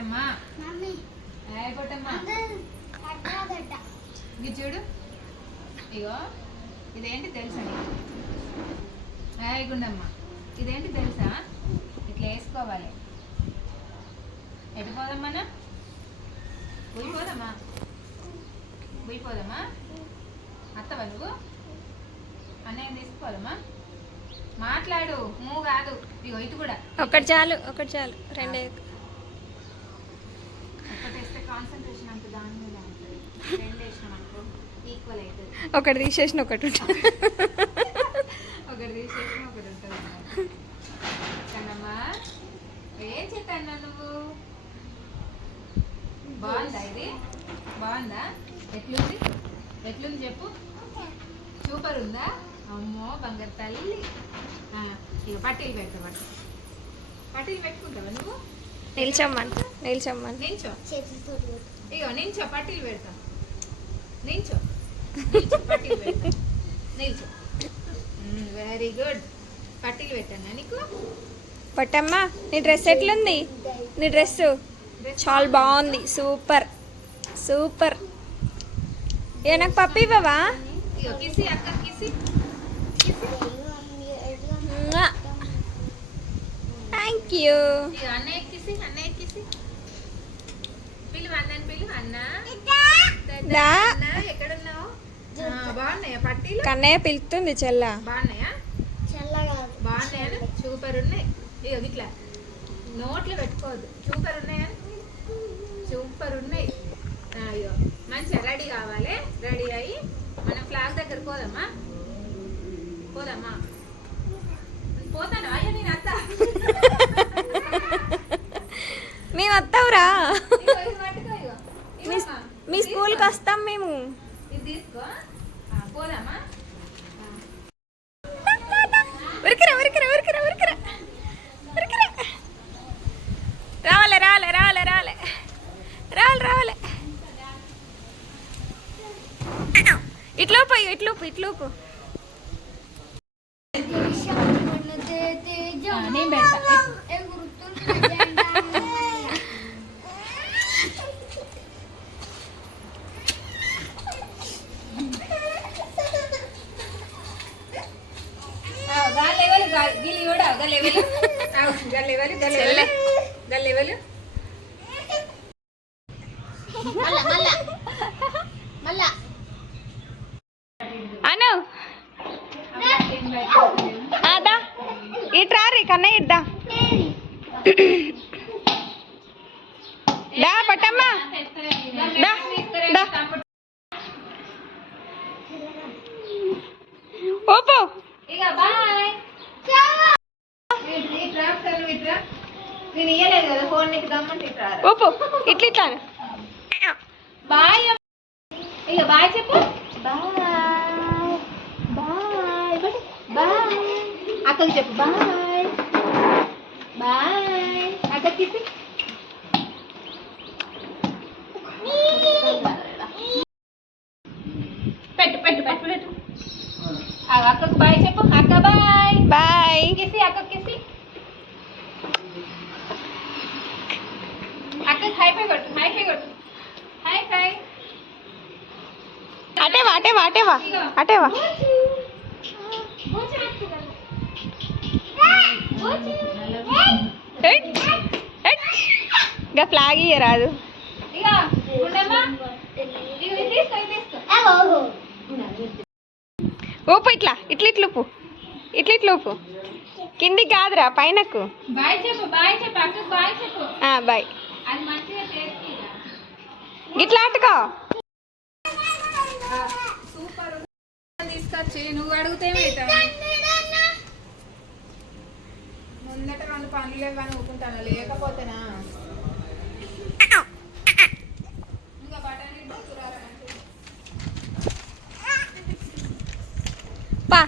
పొట్టమ్మా hi పొట్టమ్మా ఇది చూడు ఇగో ఇదేంటి తెలుసా హాయ్ గుండమ్మ ఇదేంటి తెలుసా ఇట్లా వేసుకోవాలి ఎటు పోదమ్మా పోయిపోదమ్మా అత్తవా నువ్వు అన్నయ్య తీసుకోదమ్మా మాట్లాడు మూవ్ కాదు ఇగో ఇటు కూడా ఒకటి చాలు రెండే ఒకటేస్తే కాన్సన్ట్రేషన్ అంత దాని మీద ఉంటుంది రెండు వేసినాం అనుకో ఈక్వల్ అవుతుంది ఒకటి తీసేసిన ఒకటి ఉంటుంది ఒకటి తీసేసిన ఒకటి ఉంటుంది కన్నమ్మా ఏం చెప్పాను నువ్వు బాగుందా ఇది బాగుందా ఎట్లుంది చెప్పు సూపర్ ఉందా అమ్మో బంగారు తల్లి ఇక పట్టీలు పెట్టుకుంటావా నువ్వు నిల్చమ్మని నించో ఇగో నించో పట్టీలు పెడతా నించో పట్టీలు పెడతా నిల్చో వెరీ గుడ్ పట్టీలు పెట్టానా నీకు పొట్టమ్మా నీ డ్రెస్ ఎట్లుంది నీ డ్రెస్ చాలా బాగుంది సూపర్ ఏ నాకు పప్పు ఇవ్వవా ఇగో కిసి అక్క కిసి థ్యాంక్ యూ ఇగో అన్నయ్య కిసి పిలువు అన్నని పిలువు అన్న ఎక్కడున్నావు బాగున్నాయా పట్టీలు కన్నయ్య పిలుస్తుంది చెల్ల బాగున్నాయా బాగున్నాయా సూపర్ ఉన్నాయి ఇగో ఇట్లా నోట్లో పెట్టుకోవద్దు సూపర్ ఉన్నాయి అయ్యో మంచిగా రెడీ కావాలి రెడీ అయ్యి మనం ఫ్లాగ్ దగ్గర పోదామా పోతాను అయ్యో నేను అత్త మేము వస్తావురా ఇగో ఇది పట్టుకో ఇగో ఇగోమ్మా. మీ స్కూల్కి వస్తాం మేము ఇది తీసుకో పోదామా ఉరికిరా రావాలి ఇట్లోపు నేను పెడతా గల్లెవలు అను అదా ఇట్రా రీ కన్నయ్య ఇద్దా దా పట్టమ్మా దా ఓపో ఇక బాయ్ నేను ఇయ్యలేదు కదా ఫోన్ నీకు దమ్మంటే ఇట్రా ఓపో ఇట్లా బాయ్ ఇక బాయ్ చెప్పు బాయ్ అక్కకి చెప్పు బాయ్ అక్కకి పెట్టు అక్కకు బాయ్ చెప్పు అక్క బాయ్ కిసి అక్కకి అక్కకి హై ఫై కొట్టు హై ఫై అటేవా ఇంకా ఫ్లాగ్ ఇయ్యరాదు ఊపు ఇట్లుపు కిందికి కాదురా పైనకు బాయ్ చెప్పు అక్కకు బాయ్ చెప్పు బాయ్ అది మంచిగా చేసి ఇట్లా అట్టుకో సూపర్ తీసుకొచ్చి నువ్వు అడుగుతేమే ముందట 2 పనులు లేవని ఊకుంటాను లేకపోతేనా ఇంకా బఠానీ పా